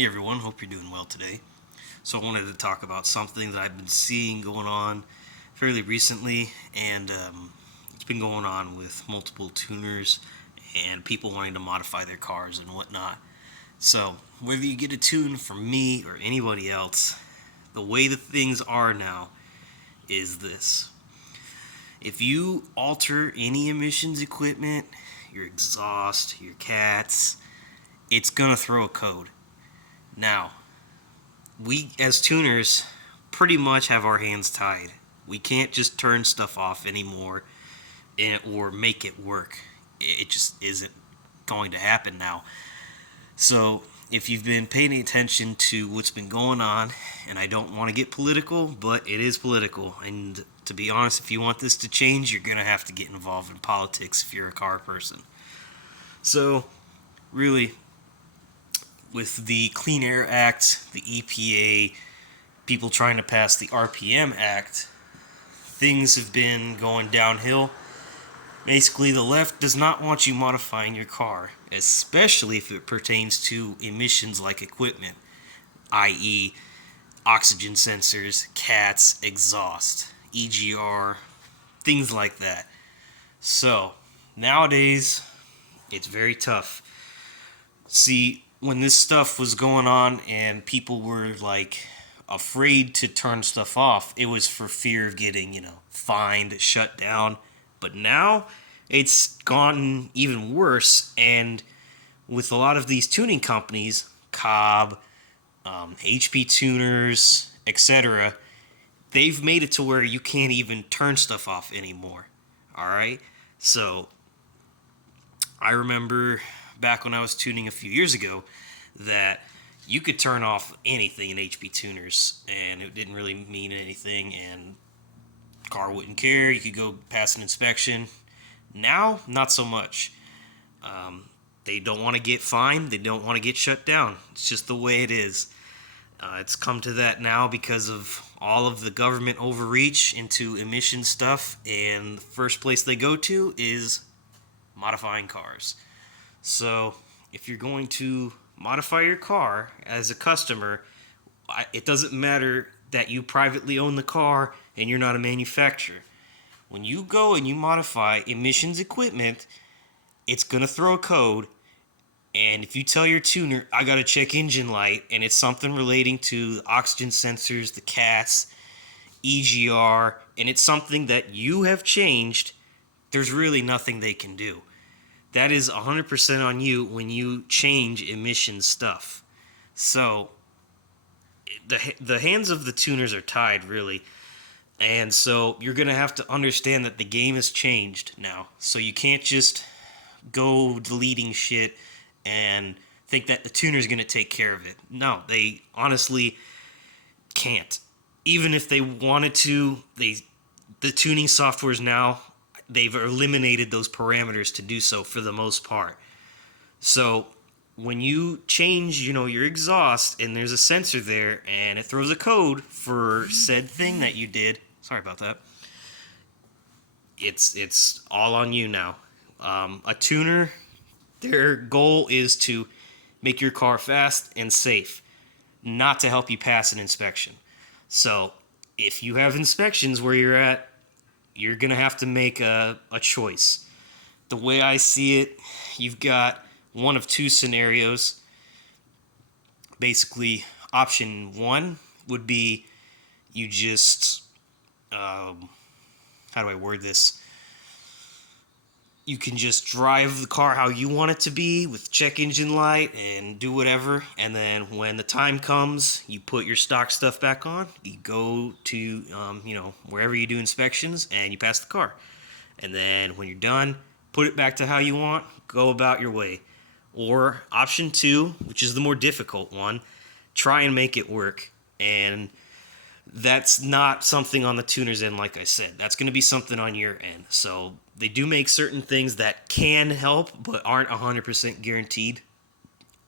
Hey everyone, hope you're doing well today. So I wanted to talk about something that I've been seeing going on fairly recently, and it's been going on with multiple tuners and people wanting to modify their cars and whatnot. So whether you get a tune from me or anybody else, the way the things are now is this. If you alter any emissions equipment, your exhaust, your cats, it's gonna throw a code. Now, we as tuners pretty much have our hands tied. We can't just turn stuff off anymore or make it work. It just isn't going to happen now. So, if you've been paying attention to what's been going on, and I don't want to get political, but it is political. And to be honest, if you want this to change, you're going to have to get involved in politics if you're a car person. So, really, with the Clean Air Act, the EPA, people trying to pass the RPM Act, things have been going downhill. Basically, the left does not want you modifying your car, especially if it pertains to emissions like equipment, i.e., oxygen sensors, CATs, exhaust, EGR, things like that. So, nowadays, it's very tough. See, when this stuff was going on and people were like afraid to turn stuff off, it was for fear of getting, fined, shut down. But now it's gotten even worse, and with a lot of these tuning companies, Cobb, HP Tuners, etc., they've made it to where you can't even turn stuff off anymore. All right? So I remember back when I was tuning a few years ago that you could turn off anything in HP tuners and it didn't really mean anything and car wouldn't care. You could go pass an inspection. Now, not so much. They don't want to get fined. They don't want to get shut down. It's just the way it is. It's come to that now because of all of the government overreach into emission stuff, and the first place they go to is modifying cars. So, if you're going to modify your car as a customer, it doesn't matter that you privately own the car and you're not a manufacturer. When you go and you modify emissions equipment, it's going to throw a code. And if you tell your tuner, I got to check engine light, and it's something relating to the oxygen sensors, the CATs, EGR, and it's something that you have changed, there's really nothing they can do. That is 100% on you when you change emission stuff. So, the hands of the tuners are tied, really. And so, you're going to have to understand that the game has changed now. So, you can't just go deleting shit and think that the tuner's going to take care of it. No, they honestly can't. Even if they wanted to, the tuning softwares now, they've eliminated those parameters to do so for the most part. So when you change, your exhaust and there's a sensor there and it throws a code for said thing that you did, sorry about that. It's all on you now. A tuner, their goal is to make your car fast and safe, not to help you pass an inspection. So if you have inspections where you're at, you're going to have to make a choice. The way I see it, you've got one of two scenarios. Basically, option one would be you just, how do I word this? You can just drive the car how you want it to be with check engine light and do whatever. And then when the time comes, you put your stock stuff back on. You go to, wherever you do inspections and you pass the car. And then when you're done, put it back to how you want. Go about your way. Or option two, which is the more difficult one, try and make it work. And that's not something on the tuner's end, like I said. That's going to be something on your end. So they do make certain things that can help, but aren't 100% guaranteed,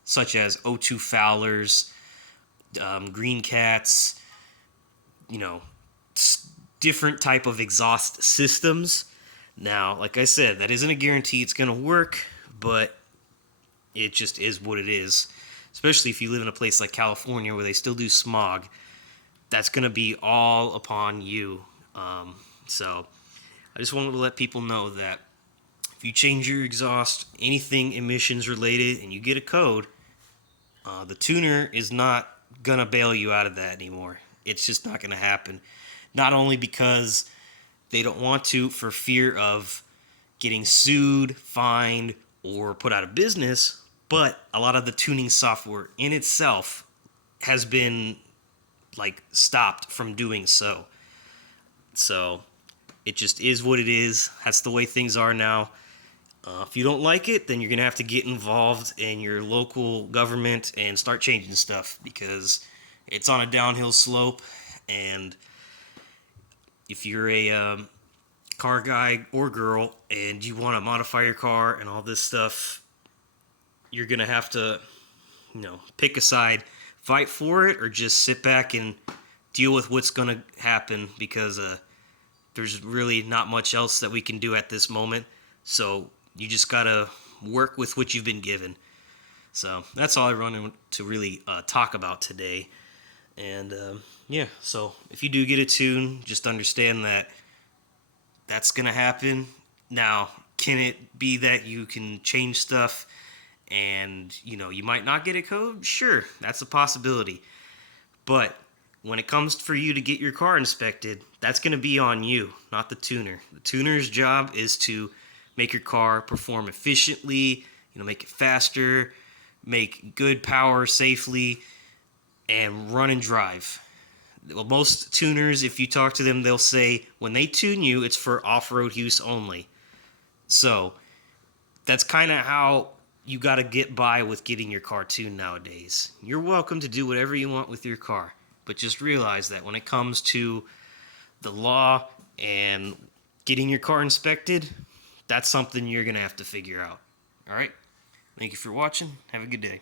such as O2 Fowlers, Green Cats, different type of exhaust systems. Now, like I said, that isn't a guarantee it's going to work, but it just is what it is. especially if you live in a place like California where they still do smog. That's going to be all upon you. So I just wanted to let people know that if you change your exhaust, anything emissions related, and you get a code, the tuner is not going to bail you out of that anymore. It's just not going to happen. Not only because they don't want to for fear of getting sued, fined, or put out of business, but a lot of the tuning software in itself has been like stopped from doing so. So it just is what it is. That's the way things are now. If you don't like it, then you're going to have to get involved in your local government and start changing stuff, because it's on a downhill slope. And if you're a car guy or girl and you want to modify your car and all this stuff, you're going to have to, pick a side, fight for it, or just sit back and deal with what's going to happen, because there's really not much else that we can do at this moment. So you just got to work with what you've been given. So that's all I wanted to really talk about today. And so if you do get a tune, just understand that that's going to happen. Now, can it be that you can change stuff and, you might not get a code? Sure, that's a possibility. But when it comes for you to get your car inspected, that's going to be on you, not the tuner. The tuner's job is to make your car perform efficiently, make it faster, make good power safely, and run and drive. Well, most tuners, if you talk to them, they'll say when they tune you, it's for off-road use only. So that's kind of how you got to get by with getting your car tuned nowadays. You're welcome to do whatever you want with your car, but just realize that when it comes to the law and getting your car inspected, that's something you're going to have to figure out. All right? Thank you for watching. Have a good day.